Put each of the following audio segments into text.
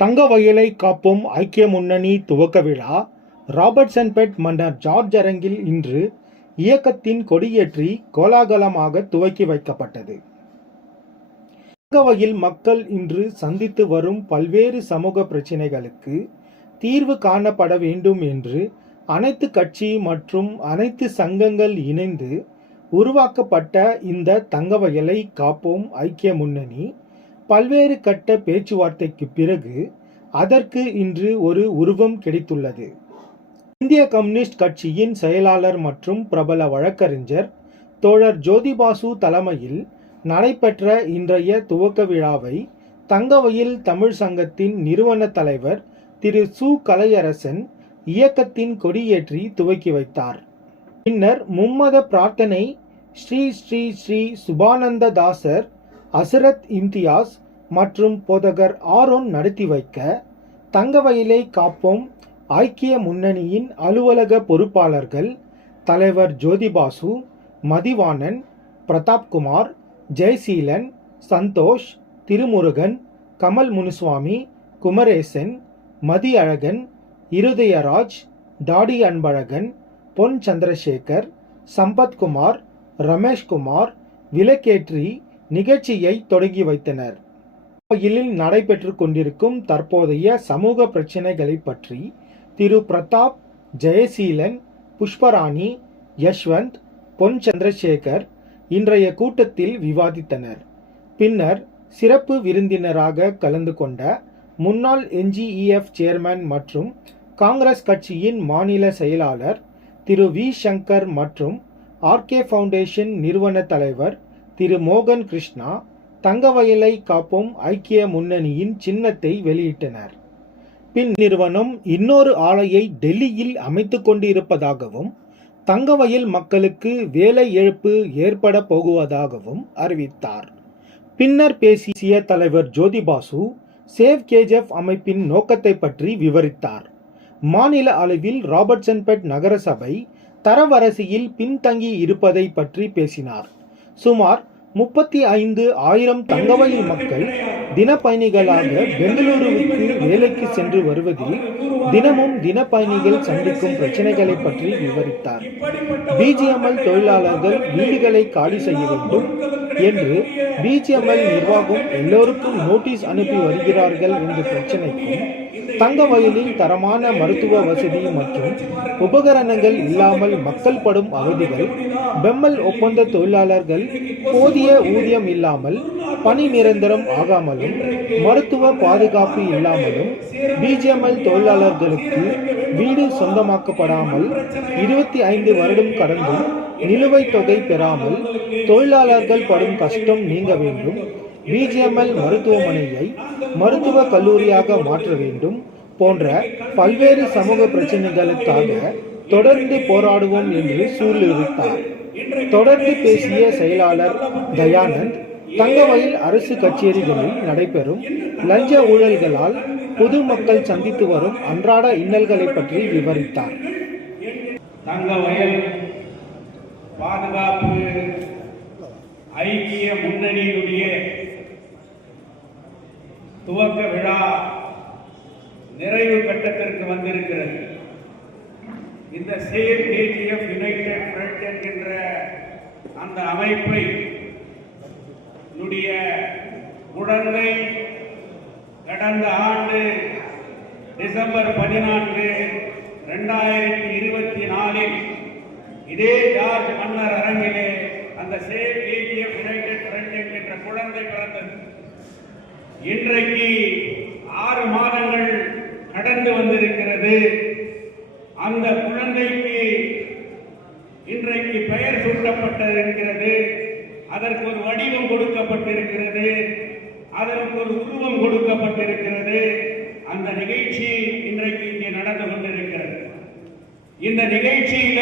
தங்க வயலை காப்போம் ஐக்கிய முன்னணி துவக்க விழா ராபர்ட்சன்பேட் மன்னர் ஜார்ஜ் அரங்கில் இன்று இயக்கத்தின் கொடியேற்றி கோலாகலமாக துவக்கி வைக்கப்பட்டது. தங்கவயல் மக்கள் இன்று சந்தித்து வரும் பல்வேறு சமூக பிரச்சினைகளுக்கு தீர்வு காணப்பட வேண்டும் என்று அனைத்து கட்சி மற்றும் அனைத்து சங்கங்கள் இணைந்து உருவாக்கப்பட்ட இந்த தங்கவயலை காப்போம் ஐக்கிய முன்னணி பல்வேறு கட்ட பேச்சுவார்த்தைக்கு பிறகு அதற்கு இன்று ஒரு உருவம் கிடைத்துள்ளது. இந்திய கம்யூனிஸ்ட் கட்சியின் செயலாளர் மற்றும் பிரபல வழக்கறிஞர் தோழர் ஜோதிபாசு தலைமையில் நடைபெற்ற இன்றைய துவக்க விழாவை தங்கவயல் தமிழ் சங்கத்தின் நிறுவன தலைவர் திரு சு. கலையரசன் இயக்கத்தின் கொடியேற்றி துவக்கி வைத்தார். பின்னர் மும்மத பிரார்த்தனை ஸ்ரீ ஸ்ரீ ஸ்ரீ சுபானந்த தாசர், அசரத் இம்தியாஸ் மற்றும் போதகர் ஆரோன் நடத்தி வைக்க தங்கவயலை காப்போம் ஐக்கிய முன்னணியின் அலுவலக பொறுப்பாளர்கள் தலைவர் ஜோதிபாசு, மதிவாணன், பிரதாப்குமார், ஜெயசீலன், சந்தோஷ், திருமுருகன், கமல் முனுசுவாமி, குமரேசன், மதி அழகன், இருதயராஜ், டாடி அன்பழகன், பொன் சந்திரசேகர், சம்பத்குமார், ரமேஷ்குமார் விளக்கேற்றி நிகழ்ச்சியை தொடங்கி வைத்தனர். கோயிலில் நடைபெற்று கொண்டிருக்கும் தற்போதைய சமூக பிரச்சினைகளை பற்றி திரு பிரதாப், ஜெயசீலன், புஷ்பராணி, யஷ்வந்த், பொன் சந்திரசேகர் இன்றைய கூட்டத்தில் விவாதித்தனர். பின்னர் சிறப்பு விருந்தினராக கலந்து கொண்ட முன்னாள் NGEF சேர்மன் மற்றும் காங்கிரஸ் கட்சியின் மாநில செயலாளர் திரு வி. சங்கர் மற்றும் RK ஃபவுண்டேஷன் நிறுவன தலைவர் திரு மோகன் கிருஷ்ணா தங்கவயலை காப்போம் ஐக்கிய முன்னணியின் சின்னத்தை வெளியிட்டனர். பின் நிறுவனம் இன்னொரு ஆலையை டெல்லியில் அமைத்து கொண்டு இருப்பதாகவும் தங்கவயல் மக்களுக்கு வேலை இழப்பு ஏற்பட போகுவதாகவும் அறிவித்தார். பின்னர் பேசிய தலைவர் ஜோதிபாசு சேவ் KGF அமைப்பின் நோக்கத்தை பற்றி விவரித்தார். மாநில அளவில் ராபர்ட்சன்பேட் நகரசபை தரவரிசையில் பின்தங்கி இருப்பதை பற்றி பேசினார். சுமார் 35,000 தங்கவயல் மக்கள் தினப்பயணிகளாக பெங்களூருவுக்கு வேலைக்கு சென்று வருவதில் தினமும் தினப்பயணிகள் சந்திக்கும் பிரச்சனைகளை பற்றி விவரித்தார். BGML தொழிலாளர்கள் வீடுகளை காலி செய்ய வேண்டும் என்று BGML நிர்வாகம் எல்லோருக்கும் நோட்டீஸ் அனுப்பி வருகிறார்கள் என்ற பிரச்சனைக்கும், தங்கவயலில் தரமான மருத்துவ வசதி மற்றும் உபகரணங்கள் இல்லாமல் மக்கள் படும் அவதிகள், பெம்மல் ஒப்பந்த தொழிலாளர்கள் போதிய ஊதியம் இல்லாமல் பணி நிரந்தரம் ஆகாமலும் மருத்துவ பாதுகாப்பு இல்லாமலும் BGML தொழிலாளர்களுக்கு வீடு சொந்தமாக்கப்படாமல் 25 வருடம் கடந்தும் நிலுவைத் தொகை பெறாமல் தொழிலாளர்கள் படும் கஷ்டம் நீங்க வேண்டும், BGML மருத்துவமனையை மருத்துவ கல்லூரியாக மாற்ற வேண்டும் போன்ற பல்வேறு சமூக பிரச்சனைகளுக்காக தொடர்ந்து போராடுவோம் என்று சூளுரைத்தார். தொடர்ந்து பேசிய செயலாளர் தயானந்த் தங்கவயல் அரசு கச்சேரிகளில் நடைபெறும் லஞ்ச ஊழல்களால் பொதுமக்கள் சந்தித்து வரும் அன்றாட இன்னல்களை பற்றி விவரித்தார். தங்கவயல் பாதுகாப்பு ஐக்கிய முன்னணியுடைய துவக்க விழா நிறைவு கட்டத்திற்கு வந்திருக்கிறது. இந்த சேவ் KGF யுனைடெட் ஃப்ரண்ட் என்கின்ற அந்த அமைப்பை குழந்தை கடந்த ஆண்டு டிசம்பர் 14, 2024 இதே ஜார்ஜ் மன்னர் அரங்கிலே அந்த சேவ் KGF யுனைடெட் ஃப்ரண்ட் என்கின்ற குழந்தை பிறந்தது. இன்றைக்கு 6 மாதங்கள் கடந்து வந்திருக்கிறது. அந்த குழந்தைக்கு இன்றைக்கு பெயர் சூட்டப்பட்டிருக்கிறது. அதற்கு ஒரு வடிவம் கொடுக்கப்பட்டிருக்கிறது. அதற்கு ஒரு உருவம் கொடுக்கப்பட்டிருக்கிறது. அந்த நிகழ்ச்சி இன்றைக்கு இங்கே நடந்து கொண்டிருக்கிறது. இந்த நிகழ்ச்சியில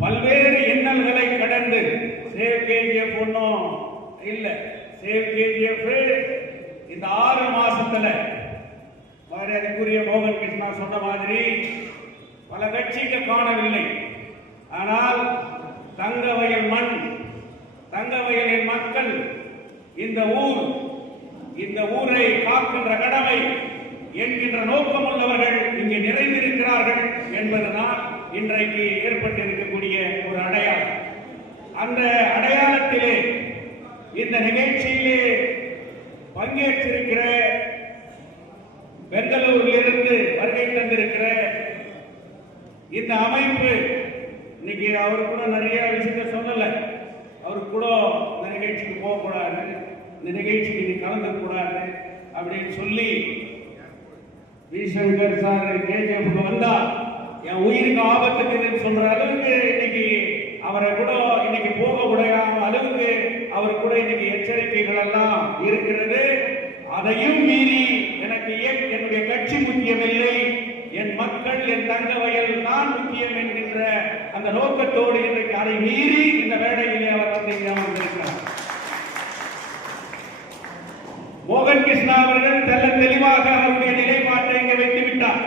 பல்வேறு இன்னல்களை கடந்து சேவ் KGF ஒன்றும் இல்லை. சேவ் KGF இந்த 6 மாசத்துல மரியாதைக்குரிய மோகன் கிருஷ்ணா சொன்ன மாதிரி பல கட்சிகள் காணவில்லை. ஆனால் தங்கவயல் மண், தங்கவயலின் மக்கள், இந்த ஊர் இந்த ஊரை காக்கின்ற கடமை என்கின்ற நோக்கம் உள்ளவர்கள் இங்கே நிறைந்திருக்கிறார்கள் என்பதுதான் இன்றைக்கு ஏற்பட்டிருக்கக்கூடிய ஒரு அடையாளம். அந்த அடையாளத்திலே இந்த நிகழ்ச்சியிலே பங்கேற்றிருக்கிற பெங்களூரிலிருந்து வருகை தந்திருக்கிற இந்த அமைப்பு, இன்னைக்கு அவரு கூட நிறைய விஷயத்தை சொல்லல, அவரு கூட இந்த நிகழ்ச்சிக்கு போகக்கூடாது, இந்த நிகழ்ச்சிக்கு நீ கலந்துக்கூடாது அப்படின்னு சொல்லி வி சங்கர் சார் கேஜிஎஃப் வந்தா என் உயிருக்கு ஆபத்துக்குன்னு சொல்ற அளவுக்கு இன்னைக்கு அவரை கூட இன்னைக்கு போக முடியாத அளவுக்கு அவர் கூட இன்னைக்கு எச்சரிக்கைகள் எல்லாம் இருக்கிறது. அதையும் மீறி எனக்கு என்னுடைய கட்சி முக்கியமில்லை, என் மக்கள், என் தங்க வயல் நான் முக்கியம் என்கின்ற அந்த நோக்கத்தோடு இன்றைக்கு அதை மீறி இந்த வேளையிலே அவர் வந்து அமர்ந்திருக்கிறார். மோகன் கிருஷ்ணா அவர்கள் தெல்ல தெளிவாக அவருடைய நிலைப்பாட்டை இங்கே வைத்துவிட்டார்.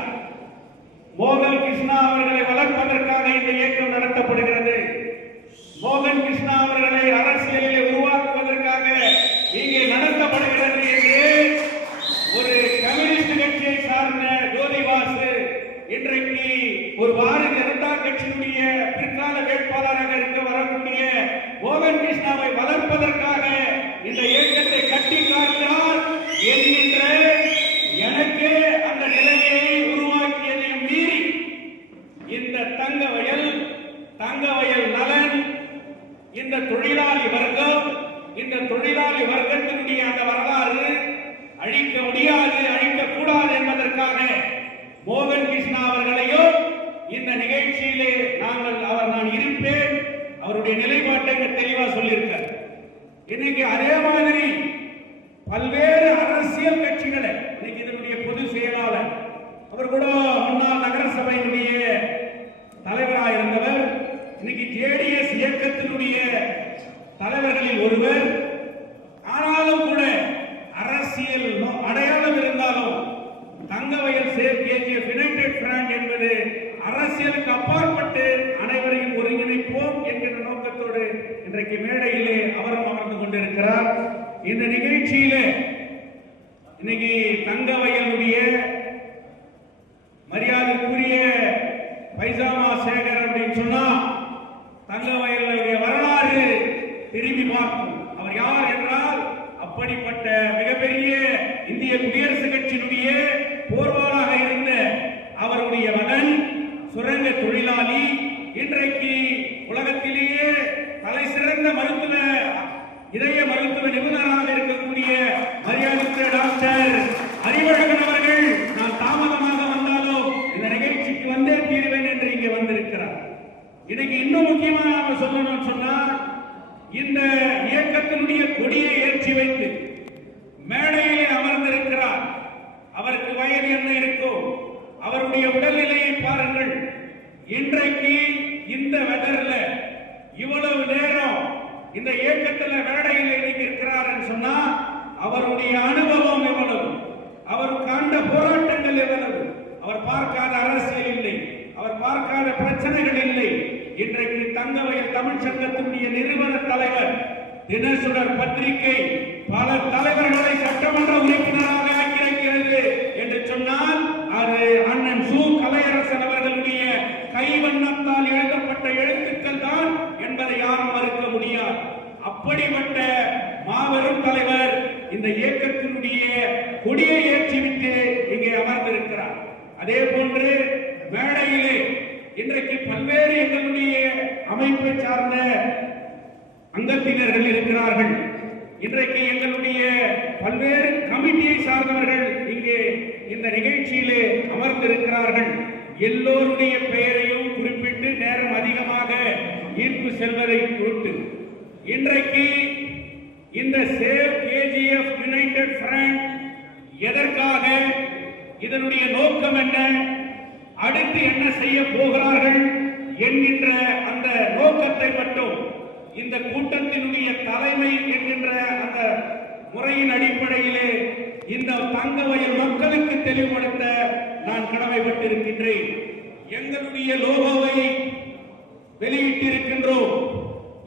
மோகன் கிருஷ்ணா அவர்களை வளர்ப்பதற்காக இந்த இயக்கம் நடத்தப்படுகிறது. மோகன் கிருஷ்ணா அவர்களை அரசியலிலே உருவாக்குவதற்காக இங்கே நடத்தப்படுகிறது என்று ஒரு கம்யூனிஸ்ட் கட்சியை சார்ந்த ஜோதிவாசு இன்றைக்கு ஒரு பாரதிய ஜனதா கட்சியினுடைய பிற்கால வேட்பாளராக இருக்க வரக்கூடிய மோகன் கிருஷ்ணாவை வளர்ப்பதற்காக இந்த இயக்கத்தை கட்டி காக்கிறார் என்கின்ற எனக்கு அந்த நிலையை உருவாக்கியதையும் மீறி இந்த தங்க வயல் நலன், இந்த தொழிலாளி வர்க்கம், இந்த தொழிலாளி வர்க்கத்தினுடைய அந்த வரலாறு அழிக்க முடியாது, அழிக்கக்கூடாது என்பதற்காக மோகன் கிருஷ்ணா அவர்களையும் இந்த நிகழ்ச்சியிலே நான் இருப்பேன், அவருடைய நிலைப்பாட்டை தெளிவா சொல்லியிருக்கார். இன்னைக்கு அதே மாதிரி பல்வேறு அரசியல் கட்சிகளை, இன்னைக்கு இதனுடைய பொதுச் செயலாளர் அவர் கூட முன்னாள் நகரசபையினுடைய தலைவராக இருந்தவர், இன்னைக்கு ஜேடிஎஸ் இயக்கத்தினுடைய தலைவர்களில் ஒருவர். ஆனாலும் கூட அரசியல் அடையாளம் இருந்தாலும் Thangavayal save KGF United front என்பது அரசியலுக்கு அப்பாற்பட்டு அனைவரையும் ஒருங்கிணைப்போம் என்கிற நோக்கத்தோடு இன்றைக்கு மேடையிலே அவரும் அமர்ந்து கொண்டிருக்கிறார். இந்த நிகழ்ச்சியிலே இன்னைக்கு தங்கவயலுடைய மரியாதைக்குரிய பைசாமா சேகர் அப்படின்னு சொன்னா தங்கவயலுடைய வரலாறு திரும்பி பார்க்கும். அவர் யார் என்றால் அப்படிப்பட்ட மிகப்பெரிய இந்திய குடியரசு கட்சியினுடைய போர்வாளாக இருந்த அவருடைய மகன் சுரங்க தொழிலாளி, இன்றைக்கு உலகத்திலேயே தலை சிறந்த இதய மருத்துவ நிபுணராக இருக்கக்கூடிய மரியாதைக்குரிய டாக்டர் அறிவழகன் அவர்கள் நான் தாமதமாக வந்தாலும் இந்த நிகழ்ச்சிக்கு வந்தே தீர்வேன் என்று இங்கே வந்திருக்கிறார். இன்னைக்கு இன்னும் முக்கியமாக நாம சொல்லணும் சொன்னால், இந்த இயக்கத்தினுடைய கொடியை ஏற்றி வைத்து மேடையிலே அமர்ந்திருக்கிறார். அவருக்கு வயது என்ன இருக்கும், அவருடைய உடல்நிலையை பாருங்கள். இன்றைக்கு இந்த வெதர்ல இவ்வளவு நேரம் இந்த இயக்கத்தில் மேடையில் இருக்கிறார் சொன்னா அவருடைய அனுபவம் எவ்வளவு, அவர் கண்ட போராட்டங்கள் எவ்வளவு, அவர் பார்க்காத அரசியல் இல்லை, அவர் பார்க்காத பிரச்சனைகள் இல்லை. இன்றைக்கு தங்கவயல் தமிழ் சங்கத்தினுடைய நிறுவன தலைவர், தினசுடர் பத்திரிகை பல தலைவர்களை சட்டமன்ற உறுப்பினராக ஆக்கியிருக்கிறது என்று சொன்னால் அது அண்ணன் சு கலையரசன் அவர்களுடைய கைவண்ணத்தால் எழுதப்பட்ட எழுத்துக்கள் தான் என்பதை யாரும் மறுக்க முடியாது. அப்படிப்பட்ட மாபெரும் தலைவர் இந்த இயக்கத்தினுடைய கொடியை ஏற்றிவிட்டு இங்கே அமர்ந்திருக்கிறார். அதே போன்று மேடையிலே இன்றைக்கு பல்வேறு எங்களுடைய அமைப்பை சார்ந்த அங்கத்தினர்கள் இருக்கிறார்கள். இன்றைக்கு எங்களுடைய பல்வேறு கமிட்டியை சார்ந்தவர்கள் இங்கே இந்த நிகழ்ச்சியிலே அமர்ந்திருக்கிறார்கள். எல்லோருடைய பெயரையும் குறிப்பிட்டு நேரம் அதிகமாக ஈர்ப்பு செல்வதை பொறுத்து இன்றைக்கு இந்த சேவ் கேஜிஎஃப் யுனைடெட் ஃப்ரண்ட் எதற்காக, இதனுடைய நோக்கம் என்ன, அடுத்து என்ன செய்ய போகிறார்கள் என்கின்ற அந்த நோக்கத்தை மட்டும் இந்த கூட்டத்தினுடைய தலைமை என்கின்ற அந்த முறையின் அடிப்படையிலே இந்த தங்கவயல் மக்களுக்கு தெளிவுபடுத்த நான் கடமைப்பட்டிருக்கின்றேன். எங்களுடைய லோகோவை வெளியிட்டிருக்கின்றோம்.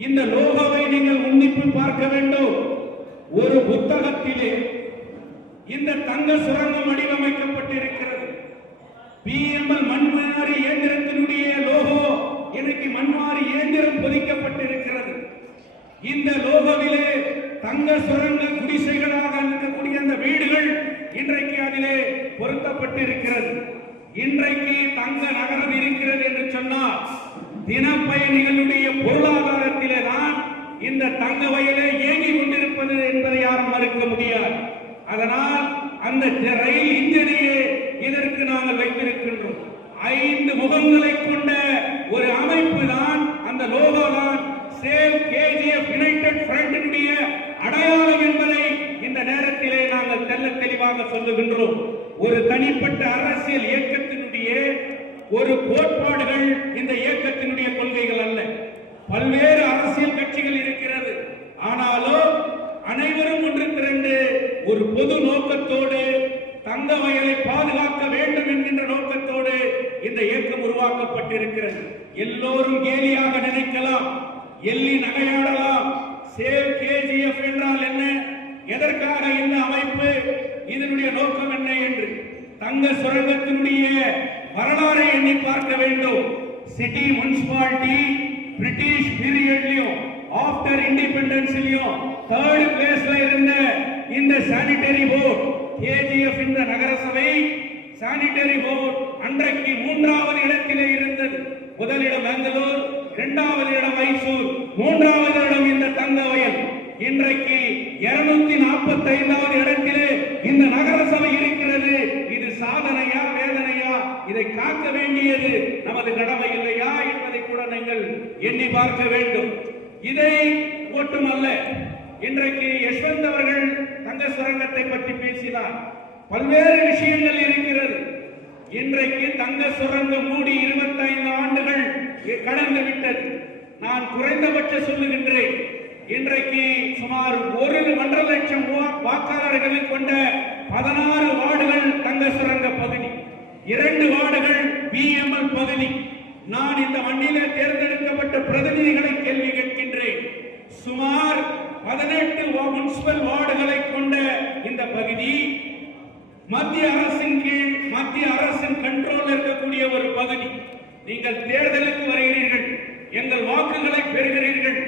இந்த லோகோவை நீங்கள் உன்னிப்பு பார்க்க வேண்டும். ஒரு புத்தகத்திலே இந்த தங்க சுரங்கம் வடிவமைக்கப்பட்டிருக்கிறது. பிஎம்எல் மண்மாரி இயந்திரத்தினுடைய லோகோ இன்னைக்கு மண்மாரி இயந்திரம் பொதிக்கப்பட்டிருக்கிறது. இந்த லோகோவிலே தங்க சுரங்க குடிசைகளாக இருக்கக்கூடிய அந்த வீடுகள் இன்றைக்கு அதிலே பொருத்தப்பட்டிருக்கிறது. இன்றைக்கு தங்க நகரம் இருக்கிறது என்று சொன்னால் தினப்பயணிகளுடைய பொருளாதாரத்திலே தான் இந்த தங்க வயலே இயங்கிக் கொண்டிருப்பது என்பதை யாரும் மறுக்க முடியாது. அதனால் அந்த ரயில் இன்ஜினையே இதற்கு நாங்கள் வைத்திருக்கின்றோம். 5 முகங்களை கொண்ட ஒரு அமைப்பு தான் அந்த லோகோ தான் சேவ் கேஜிஎஃப் யுனைடெட் ஃப்ரண்டினுடைய அடையாளம் என்பதை இந்த நேரத்திலே நாங்கள் தெல்ல தெளிவாக சொல்லுகின்றோம். ஒரு தனிப்பட்ட அரசியல் இயக்கத்தினுடைய ஒரு கோட்பாடுகள் இந்த இயக்கத்தினுடைய கொள்கைகள் அல்ல. பல்வேறு அரசியல் கட்சிகள் இருக்கிறது. ஆனாலும் அனைவரும் ஒன்று திரண்டு ஒரு பொது நோக்கத்தோடு தங்க வயலை பாதுகாக்க வேண்டும் என்கின்ற நோக்கத்தோடு இந்த இயக்கம் உருவாக்கப்பட்டிருக்கிறது. எல்லோரும் கேலியாக நினைக்கலாம், எள்ளி நகையாடலாம். சேவ் கேஜிஎஃப் என்றால் என்ன, எதற்காக இந்த அமைப்பு, இதனுடைய நோக்கம் என்ன என்று தங்க சுரங்கத்தினுடைய வரலாறை எண்ணி பார்க்க வேண்டும். சிட்டி முனிசிபாலிட்டி பிரிட்டிஷ் பீரியட்லயும் ஆஃப்டர் இண்டிபெண்டன்ஸ்லயும் 3rd பிளேஸ்ல இருந்த இந்த சானிட்டரி போர்டு கேஜிஎஃப் இந்த நகரசபை சானிட்டரி போர்டு அன்றைக்கு 3வது இடத்திலே இருந்தது. முதலிடம் பெங்களூர், 2வது இடம் மைசூர், 3வது இடம் இந்த தங்க வயல். இன்றைக்கு 245வது இடத்திலே இந்த நகரசபை இருக்கிறது. இது சாதனையா வேதனையா? இதை காக்க வேண்டியது நமது கடமை இல்லையா என்பதை கூட நீங்கள் எண்ணி பார்க்க வேண்டும். இதை மட்டுமல்ல, இன்றைக்கு யஷ்வந்த் அவர்கள் தங்க சுரங்கத்தை பற்றி பேசினார். பல்வேறு விஷயங்கள் இருக்கிறது. இன்றைக்கு தங்க சுரங்கம் மூடி 25 ஆண்டுகள் கடந்து விட்டது. நான் குறைந்தபட்ச சொல்லுகின்றேன், இன்றைக்கு சுமார் 1.5 லட்சம் வாக்காளர்களை கொண்ட 16 வார்டுகள் தங்க சுரங்க பகுதி, 2 வார்டுகள் பிஎம்எல் பகுதி. நான் இந்த மண்ணிலே தேர்ந்தெடுக்கப்பட்ட பிரதிநிதிகளை கேள்வி கேட்கின்றேன். சுமார் 18 முனிசிபல் வார்டுகளை கொண்ட இந்த பகுதி மத்திய அரசின் கீழ், மத்திய அரசின் கண்ட்ரோல் இருக்கக்கூடிய ஒரு பகுதி. நீங்கள் தேர்தலுக்கு வருகிறீர்கள், எங்கள் வாக்குகளை பெறுகிறீர்கள்,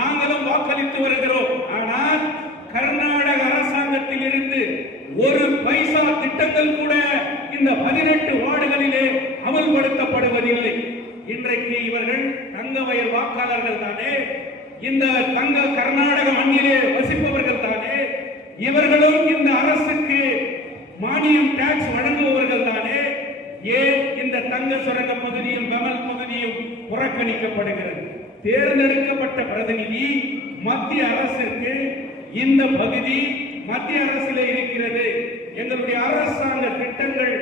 நாங்களும் வாக்களித்து வருகிறோம். ஆனால் கர்நாடக அரசாங்கத்தில் இருந்து ஒரு பைசா திட்டங்கள் கூட இந்த 18 வார்டுகளிலே அமல்படுத்தப்படுவதில்லை. இன்றைக்கு இவர்கள் தங்க வயல் வாக்காளர்கள் தானே, இந்த தங்க கர்நாடக மண்ணிலே வசிப்பவர்கள் தானே, இவர்களும் இந்த அரசுக்கு மானியம் டாக்ஸ் வழங்குபவர்கள் தானே. ஏன் இந்த தங்க சுரங்க பகுதியும் கமல் பகுதியும் புறக்கணிக்கப்படுகிறது? தேர்ந்தெடுக்கப்பட்ட பிரதிநிதி மத்திய அரசுக்கு இந்த பகுதி மத்திய அரசிலே இருக்கிறது, எங்களுடைய அரசாங்க திட்டங்கள்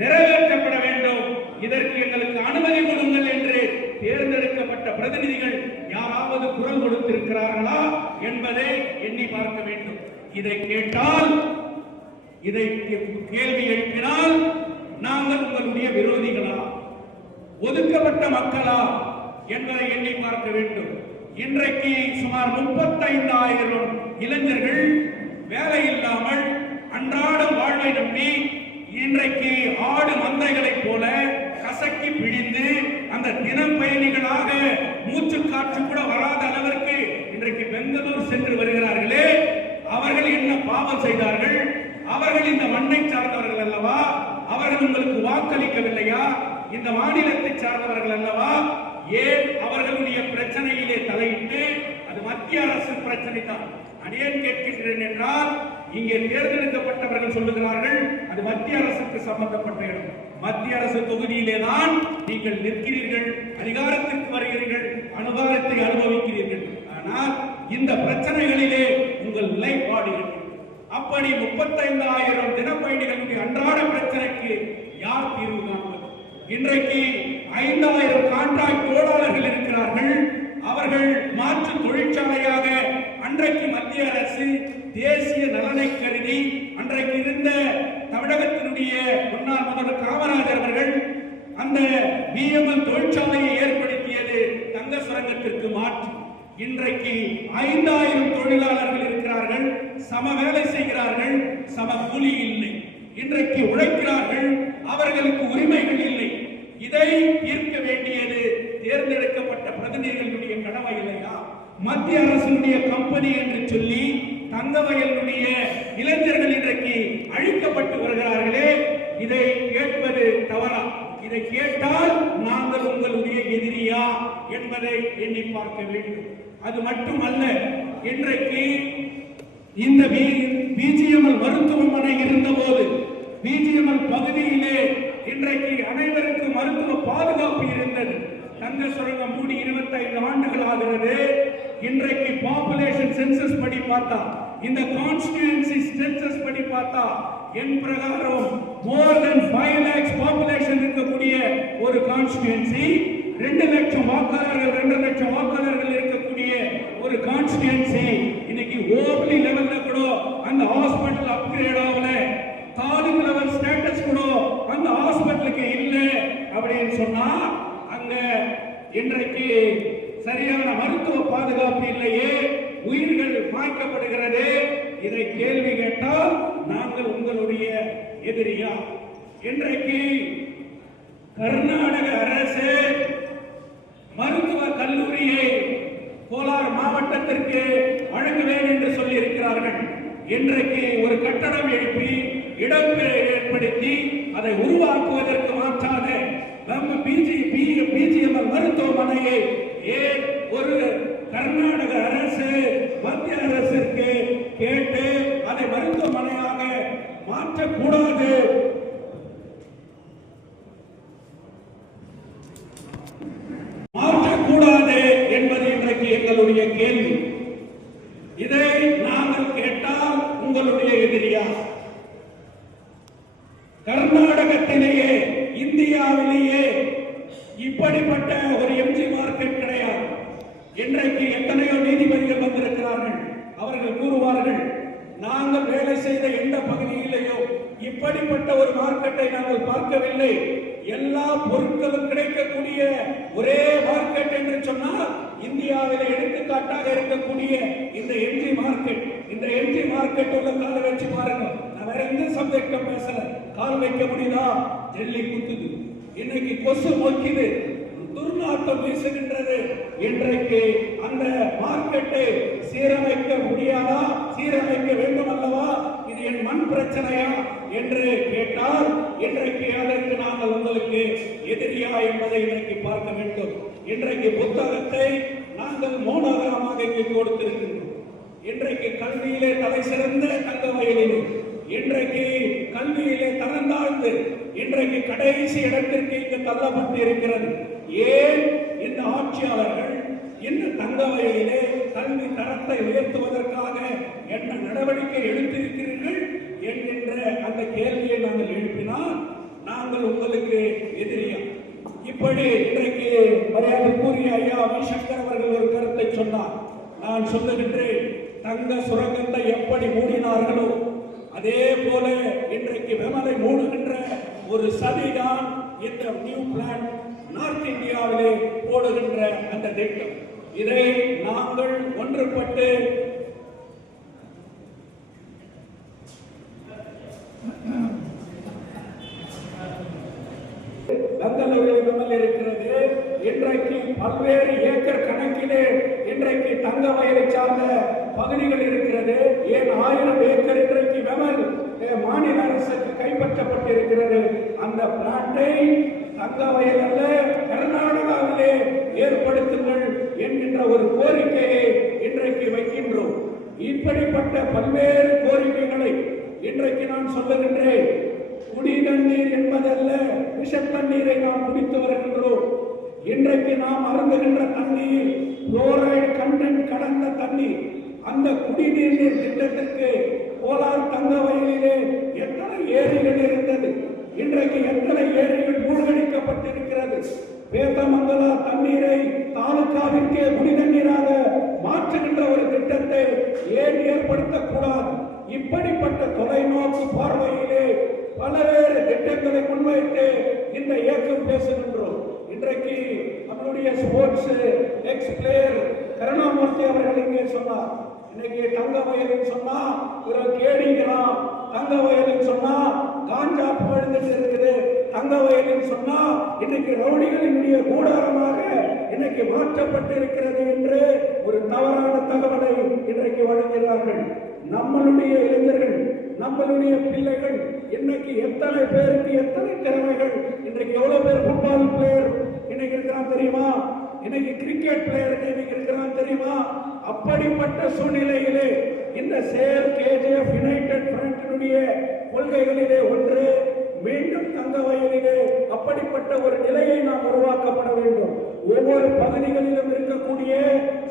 நிறைவேற்றப்பட வேண்டும், இதற்கு எங்களுக்கு அனுமதி கொடுங்கள் என்று தேர்ந்தெடுக்கப்பட்ட பிரதிநிதிகள் யாராவது குரல் கொடுத்திருக்கிறார்களா என்பதை எண்ணி பார்க்க வேண்டும். இதை கேட்டால், இதை கேள்வி எழுப்பினால் நாங்கள் உங்களுடைய விரோதிகளா, ஒதுக்கப்பட்ட மக்களா என்பதை எண்ணி பார்க்க வேண்டும். இன்றைக்கு சுமார் 35,000 இளைஞர்கள் வேலை இல்லாமல் அன்றாடம் வாழ்வை நம்பி இன்றைக்கு ஆடு மந்தைகளைப் போல கசக்கி பிடிந்து அந்த தினம் பயணிகளாக மூச்சு காற்று கூட வராத அளவிற்கு இன்றைக்கு பெங்களூர் சென்று வருகிறார்களே, அவர்கள் என்ன பாவம் செய்தார்கள்? அவர்கள் இந்த மண்ணை சார்ந்தவர்கள் அல்லவா? அவர்கள் உங்களுக்கு வாக்களிக்கவில்லையா? இந்த மாநிலத்தை சார்ந்தவர்கள் அல்லவா? ஏன் அவர்களுடைய பிரச்சனையிலே தலையிட்டு, அது மத்திய அரசு பிரச்சனை தான். அடியேன் கேட்கின்றேன் என்றால், இங்கே தேர்ந்தெடுக்கப்பட்டவர்கள் சொல்லுகிறார்கள் அது மத்திய அரசுக்கு சம்பந்தப்பட்ட இடம். மத்திய அரசு தொகுதியிலே தான் நீங்கள் நிற்கிறீர்கள், அதிகாரத்திற்கு வருகிறீர்கள், அனுதாரத்தை அனுபவிக்கிறீர்கள். ஆனால் இந்த பிரச்சனைகளிலே உங்கள் நிலைப்பாடுகள் அப்படி 35,000 தினப்பயணிகளுடைய அன்றாட பிரச்சனைக்கு யார் தீர்வு காண்பது? இன்றைக்கு 5,000 கான்ட்ராக்ட் தொழிலாளர்கள் இருக்கிறார்கள். அவர்கள் மாற்று தொழிற்சாலையாக அன்றைக்கு மத்திய அரசு தேசிய நலனை கருதி அன்றைக்கு இருந்த தமிழகத்தினுடைய முன்னாள் முதல்வர் காமராஜர் அவர்கள் அந்த பிஎம்எல் தொழிற்சாலையை ஏற்படுத்தியது தங்க சுரங்கத்திற்கு மாற்று. இன்றைக்கு 5,000 தொழிலாளர்கள் இருக்கிறார்கள். சம வேலை செய்கிறார்கள், சம கூலி இல்லை. இன்றைக்கு உழைக்கிறார்கள், அவர்களுக்கு உரிமைகள் இல்லை. இதை தீர்க்க வேண்டியது தேர்ந்தெடுக்கப்பட்ட பிரதிநிதிகளுடைய கடமை இல்லையா? மத்திய அரசுடைய கம்பெனி என்று சொல்லி தங்கவயலுடைய இளைஞர்கள் இன்றைக்கு அழிக்கப்பட்டு வருகிறார்களே, இதை கேட்பது தவறா? இதை கேட்டால் நாங்கள் உங்களுடைய எதிரியா என்பதை எண்ணி பார்க்க வேண்டும். அது மட்டுமல்ல, இன்றைக்கு இந்த பிஜிஎம்எல் மருத்துவமனை இருந்தபோது பிஜிஎம்எல் பகுதியிலே இன்றைக்கு அனைவருக்கு மருத்துவ பாதுகாப்பு இருந்தது. தங்க சுரங்கம் மூடி 25 ஆண்டுகள் ஆகிறது. இன்றைக்கு பாப்புலேஷன் சென்சஸ் படி பார்த்தா, இந்த கான்ஸ்டிட்யூன்சி சென்சஸ் படி பார்த்தா, என் பிரகாரம் more than 5 lakhs பாப்புலேஷன் இருக்கக்கூடிய ஒரு கான்ஸ்டிட்யூன்சி, 2 லட்சம் வாக்காளர்கள் 2 லட்சம் வாக்காளர்கள் இருக்கக்கூடிய ஒரு கான்ஸ்டிட்யூன்சி இன்னைக்கு ஓபி லெவல்ல கூட அந்த ஹாஸ்பிடல் அப்கிரேட் ஆகல, தாலுக் லெவல் ஸ்டேட்டஸ் கூட அந்த ஹாஸ்பிடலுக்கு இல்ல அப்படின்னு சொன்னா, அங்க இன்றைக்கு சரியான மருத்துவ பாதுகாப்பு இல்லையே, உயிர்கள் மாய்க்கப்படுகிறது. இதை கேள்வி கேட்டால் நாங்கள் உங்களுடைய எதிரியா? இன்றைக்கு கர்நாடக அரசு மருத்துவ கல்லூரியை கோலார் மாவட்டத்திற்கு வழங்குவேன் என்று சொல்லி இருக்கிறார்கள். இன்றைக்கு ஒரு கட்டடம் எழுப்பி இடம் ஏற்படுத்தி அதை உருவாக்குவதற்கு மாற்றாக நம்ம பிஜிஎம்எல் மருத்துவமனையை ஏன் ஒரு கர்நாடக அரசு மத்திய அரசிற்கு கேட்டு அதை மருத்துவமனையாக மாற்றக்கூடாது? மாற்றக்கூடாது என்பது இன்றைக்கு எங்களுடைய கேள்வி. இதை நாங்கள் கேட்டால் உங்களுடைய எதிரியா? கர்நாடகத்திலேயே இந்தியாவிலேயே இப்படிப்பட்ட ஒரு எம்ஜி மார்க்கெட் கிடையாது. இன்றைக்கு எத்தனையோ நீதிபதிகள் வந்திருக்கிறார்கள். அவர்கள் கூறுவார்கள், நாங்கள் வேலை செய்த எந்த பகுதியிலேயோ இப்படிப்பட்ட ஒரு மார்க்கெட்டை நாங்கள் பார்க்கவில்லை. எல்லா பொருட்களும் கிடைக்கக்கூடிய ஒரே மார்க்கெட் என்று சொன்னால் இந்தியாவில் எடுத்துக்காட்டாக இருக்கக்கூடிய இந்த எம்ஜி மார்க்கெட். இந்த எம்ஜி மார்க்கெட் உள்ள கால வச்சு பாருங்க. நான் வேற எந்த சப்ஜெக்டும் பேசல. கால் வைக்க முடியுதா? ஜெல்லி குத்துது, இன்னைக்கு கொசு மொய்க்குது, துர்நாற்றம் வீசுகின்றது. இன்றைக்கு அந்த மார்க்கெட்டை சீரமைக்க முடியாதா? சீரமைக்க வேண்டும் அல்லவா? இது என் மண் பிரச்சனையா என்று கேட்டால் இன்றைக்கு அதற்கு நாங்கள் உங்களுக்கு எதிரியா என்பதை இன்றைக்கு பார்க்க வேண்டும். இன்றைக்கு புத்தகத்தை நாங்கள் மோனோகரமாக இங்கு கொடுத்திருக்கின்றோம். இன்றைக்கு கல்வியிலே தலை சிறந்த தங்கவயலில், இன்றைக்கு கல்வியிலே தரந்தாழ்ந்து இன்றைக்கு கடைசி இடத்திற்கு இங்கு தள்ளப்பட்டு இருக்கிறது. ஏன் இந்த ஆட்சியாளர்கள் இந்த தங்கவயலிலே கல்வி தரத்தை உயர்த்துவதற்காக என்ன நடவடிக்கை எடுத்திருக்கிறீர்கள் என்கின்ற அந்த கேள்வியை நாங்கள் எழுப்பினால் நாங்கள் உங்களுக்கு எதிரியா? இப்படி இன்றைக்கு மரியாதைக்குரிய ஐயா வி. சங்கர் அவர்கள் ஒரு கருத்தை சொன்னார். நான் சொல்லுகின்றேன், தங்க சுரங்கத்தை எப்படி மூடினார்களோ அதே போல இன்றைக்கு விமலை மூடுகின்ற ஒரு சதிதான் இந்த நியூ பிளான் நார்த் இந்தியாவிலே போடுகின்ற அந்த திட்டம். இதை நாங்கள் ஒன்றுபட்டு பெங்களூரில் இருக்கிறது. இன்றைக்கு பல்வேறு ஏக்கர் கணக்கிலே இன்றைக்கு தங்க வயலை சார்ந்த பகுதிகள் இருக்கிறது. ஏன் 1000 ஏக்கர் இன்றைக்கு வெமல் மாநில அரசுக்கு கைப்பற்றப்பட்டிருக்கிறது. அந்த பிளாட்டை தங்க வயல் அல்ல கர்நாடகாவிலே ஏற்படுத்துங்கள் என்கின்ற ஒரு கோரிக்கையை இன்றைக்கு வைக்கின்றோம். இப்படிப்பட்ட பல்வேறு கோரிக்கைகளை இன்றைக்கு நான் சொல்லுகின்றேன். குடி தண்ணீர் என்பதல்ல, விஷ தண்ணீரை நாம் குடித்து வருகின்றோம். இன்றைக்கு நாம் அருந்துகின்ற தண்ணீர் புளோரைடு கண்டென்ட் கடந்த தண்ணீர். அந்த குடிநீர் திட்டத்திற்கு கோலார் தங்க வயலிலே எத்தனை ஏரிகள் இருந்தது, இன்றைக்கு எத்தனை ஏரிகள் மூழ்கடிக்கப்பட்டிருக்கிறது. வேதமங்கலா தண்ணீரை தாலுகாவிற்கே குடி தண்ணீராக மாற்றுகின்ற ஒரு திட்டத்தை ஏன் ஏற்படுத்தக்கூடாது? இப்படிப்பட்ட தொலைநோக்கு பார்வையிலே பல்வேறு திட்டங்களை முன்வைத்து இந்த இயக்கம் பேசுகின்றோம். இன்றைக்கு நம்முடைய ஸ்போர்ட்ஸ் எக்ஸ் பிளேயர் கருணாமூர்த்தி அவர்கள் இங்கே சொன்னார், இன்னைக்கு தங்க வயலுன்னு சொன்னா ஒரு கேடிக்கலாம், தங்க வயலுன்னு சொன்னா காஞ்சா புகழ்ந்துட்டு இருக்குது, தங்க வயலுன்னு சொன்னா இன்னைக்கு ரவுடிகளினுடைய கூடாரமாக இன்னைக்கு மாற்றப்பட்டு இருக்கிறது என்று ஒரு தவறான தகவலை இன்றைக்கு வழங்குகிறார்கள். நம்மளுடைய இளைஞர்கள், நம்மளுடைய பிள்ளைகள் இன்னைக்கு எத்தனை பேருக்கு எத்தனை திறமைகள், இன்றைக்கு எவ்வளவு பேர் ஃபுட்பால் பிளேயர் இன்னைக்கு இருக்கிறான் தெரியுமா, இன்னைக்கு கிரிக்கெட் பிளேயர் இன்னைக்கு இருக்கிறான் தெரியுமா. அப்படிப்பட்ட சூழ்நிலையிலே இந்த சேர் கேஜிஎஃப் யுனைடெட் ஃப்ரண்டினுடைய கொள்கைகளிலே ஒன்று மீண்டும் தங்க வயலிலே அப்படிப்பட்ட ஒரு நிலையை நாம் உருவாக்கப்பட வேண்டும். ஒவ்வொரு பகுதிகளிலும் இருக்கக்கூடிய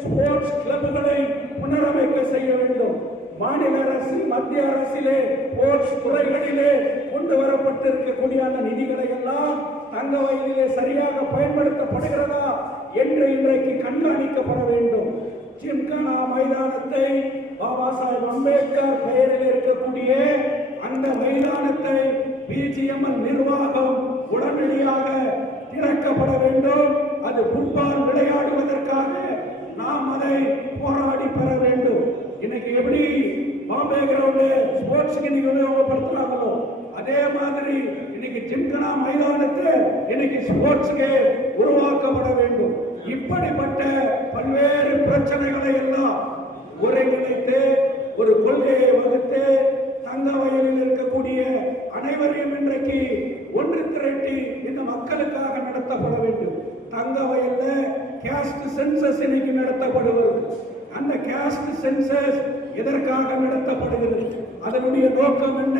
ஸ்போர்ட்ஸ் கிளப்புகளை புனரமைக்க செய்ய வேண்டும். மாநில அரசு, மத்திய அரசிலே ஸ்போர்ட்ஸ் துறைகளிலே கொண்டு வரப்பட்டிருக்கக்கூடிய அந்த நிதிகளை எல்லாம் தங்க வயலிலே சரியாக பயன்படுத்தப்படுகிறதா என்று இன்றைக்கு கண்காணிக்கப்பட வேண்டும். ஜிம்கானா மைதானத்தை பாபா சாஹேப் அம்பேத்கர் பெயரில் இருக்கக்கூடிய அந்த மைதானத்தை பிஜிஎம்எல் நிர்வாகம் உடனடியாக திறக்கப்பட வேண்டும். அது ஃபுட்பால் விளையாடுவதற்காக நாம் அதை போராடி பெற வேண்டும். இன்னைக்கு எப்படி பாம்பே கிரவுண்ட் ஸ்போர்ட்ஸ்க்கு நீங்க உபயோகப்படுத்துறாங்களோ அதே மாதிரி இன்னைக்கு ஜிம்கானா மைதானத்தை இன்னைக்கு ஸ்போர்ட்ஸ்க்கு உருவாக்கப்பட வேண்டும். இப்படிப்பட்ட பல்வேறு பிரச்சனைகளை எல்லாம் ஒருங்கிணைத்து ஒரு கொள்கையை வகுத்து தங்க வயலில் இருக்கக்கூடிய அனைவரையும் இன்றைக்கு ஒன்று திரட்டி இந்த மக்களுக்காக நடத்தப்பட வேண்டும். தங்க வயல்ல கேஸ்ட் சென்சஸ் இன்னைக்கு நடத்தப்படுவது. அந்த கேஸ்ட் சென்சஸ் எதற்காக நடத்தப்படுகிறது, அதனுடைய நோக்கம் என்ன?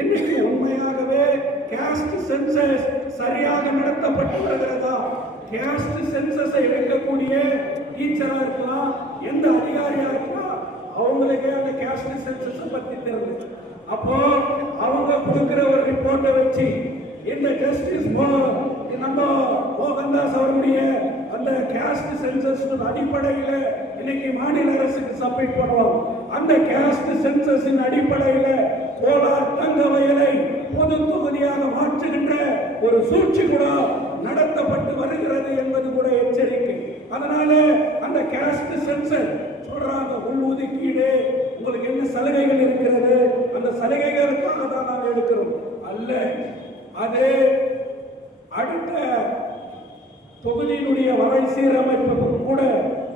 இன்னைக்கு உண்மையாகவே கேஸ்ட் சென்சஸ் சரியாக நடத்தப்பட்டு வருகிறதா? கேஸ்ட் சென்சஸை எடுக்கக்கூடிய டீச்சரா இருக்கலாம், எந்த அதிகாரியா இருக்கலாம், அவங்களுக்கே அந்த கேஸ்ட் சென்சஸ் பத்தி தெரிஞ்சு அப்போ அவங்க கொடுக்கிற ஒரு ரிப்போர்ட்டை வச்சு இந்த ஜஸ்டிஸ் நம்ம மோகன்தாஸ் அவருடைய அந்த கேஸ்ட் சென்சஸ் அடிப்படையில் இன்னைக்கு மாநில அரசுக்கு சப்மிட் பண்ணுவோம். அந்த கேஸ்ட் சென்சஸின் அடிப்படையில் கோலார் தங்க வயலை பொது தொகுதியாக மாற்றுகின்ற ஒரு சூழ்ச்சி கூட நடத்தப்பட்டு வருகிறது என்பது கூட எச்சரிக்கை. அதனால அந்த கேஸ்ட் சென்சஸ் சொல்றாங்க உள்ஒதுக்கீடு, உங்களுக்கு என்ன சலுகைகள் இருக்கிறது, அந்த சலுகைகளுக்காக தான் நாங்கள் எடுக்கிறோம் அல்ல. அது அடுத்த தொகுதியினுடைய வரை சீரமைப்புக்கு கூட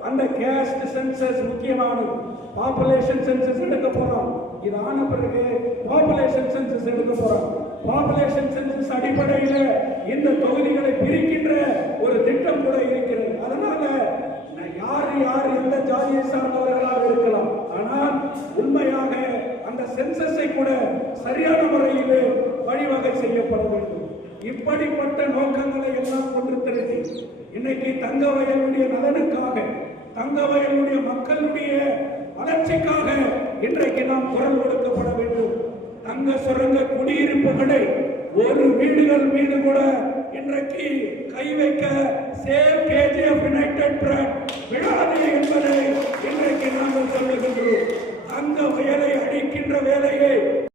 அந்த கேஸ்ட் சென்சஸ் முக்கியமானது. பாப்புலேஷன் சென்சஸ் எடுக்க போறோம், இது ஆன பிறகு பாப்புலேஷன் சென்சஸ் எடுக்க போறோம். பாப்புலேஷன் சென்சஸ் அடிப்படையில் இந்த தொகுதிகளை பிரிக்கின்ற ஒரு திட்டம் கூட இருக்கிறது. அதனால யார் யார் எந்த ஜாதியை சார்ந்தவர்களாக இருக்கலாம், ஆனால் உண்மையாக அந்த சென்சஸை கூட சரியான முறையில் வழிவகை செய்யப்பட வேண்டும். இப்படிப்பட்ட நோக்கங்களை எல்லாம் கொண்டு திரட்டி இன்னைக்கு தங்க வயலுடைய நலனுக்காக, தங்க வயலுடைய மக்களுடைய வளர்ச்சிக்காக இன்றைக்கு நாம் குரல் கொடுக்கப்பட வேண்டும். தங்க சுரங்க குடியிருப்புகளை ஒரு வீடுகள் மீது கூட இன்றைக்கு கை வைக்க சேவ் கேஜிஎஃப் யுனைடெட் ஃப்ரண்ட் விடாது என்பதை இன்றைக்கு நாங்கள் சொல்லுகின்றோம். தங்க வயலை அடிக்கின்ற வேலை